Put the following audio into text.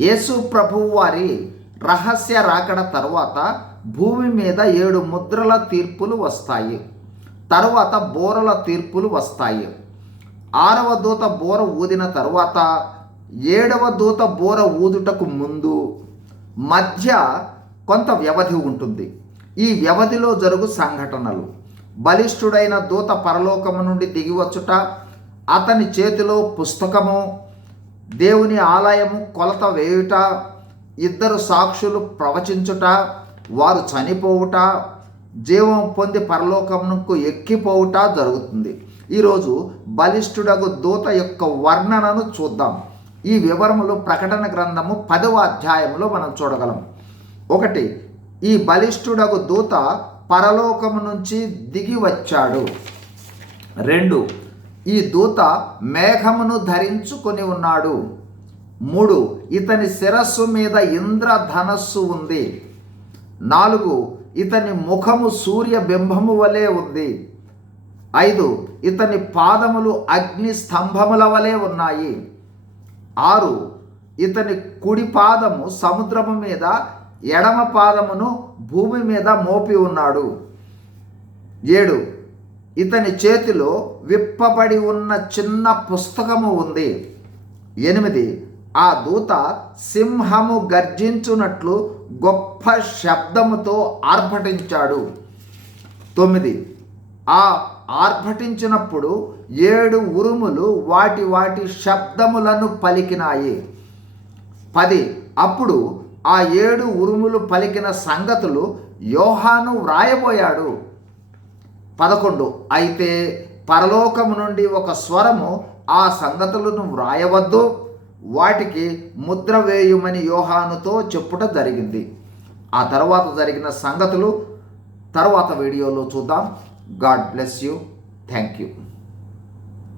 యేసు ప్రభువు వారి రహస్య రాకడ తర్వాత భూమి మీద ఏడు ముద్రల తీర్పులు వస్తాయి. తరువాత బోరల తీర్పులు వస్తాయి. ఆరవ దూత బోర ఊదిన తరువాత ఏడవ దూత బోర ఊదుటకు ముందు మధ్య కొంత వ్యవధి ఉంటుంది. ఈ వ్యవధిలో జరుగు సంఘటనలు. బలిష్ఠుడైన దూత పరలోకము నుండి దిగివచ్చుట అతని చేతిలో పుస్తకము దేవుని ఆలయము కొలత వేయుట ఇద్దరు సాక్షులు ప్రవచించుట వారు చనిపోవుట జీవం పొంది పరలోకమునకు ఎక్కిపోవుట జరుగుతుంది. ఈరోజు బలిష్ఠుడగు దూత యొక్క వర్ణనను చూద్దాం. ఈ వివరములు ప్రకటన గ్రంథము పదవ అధ్యాయంలో మనం చూడగలం. ఒకటి ఈ బలిష్ఠుడగు దూత పరలోకము నుంచి దిగి వచ్చాడు. రెండు ఈ దూత మేఘమును ధరించుకొని ఉన్నాడు. మూడు ఇతని శిరస్సు మీద ఇంద్రధనస్సు ఉంది. నాలుగు ఇతని ముఖము సూర్య బింబము వలె ఉంది. ఐదు ఇతని పాదములు అగ్ని స్తంభముల వలె ఉన్నాయి. ఆరు ఇతని కుడి పాదము సముద్రము మీద ఎడమ పాదమును భూమి మీద మోపి ఉన్నాడు. ఏడు ఇతని చేతిలో విప్పబడి ఉన్న చిన్న పుస్తకము ఉంది. ఎనిమిది ఆ దూత సింహము గర్జించున్నట్లు గొప్ప శబ్దముతో ఆర్భటించాడు. తొమ్మిది ఆ ఆర్భటించినప్పుడు ఏడు ఉరుములు వాటి వాటి శబ్దములను పలికినాయి. పది అప్పుడు ఆ ఏడు ఉరుములు పలికిన సంగతులు యోహాను వ్రాయబోయాడు. పదకొండు. అయితే పరలోకము నుండి ఒక స్వరము ఆ సంగతులను వ్రాయవద్దు. వాటికి ముద్ర వేయుమని యోహానుతో చెప్పుట జరిగింది. ఆ తర్వాత జరిగిన సంగతులు తర్వాత వీడియోలో చూద్దాం. God bless you. Thank you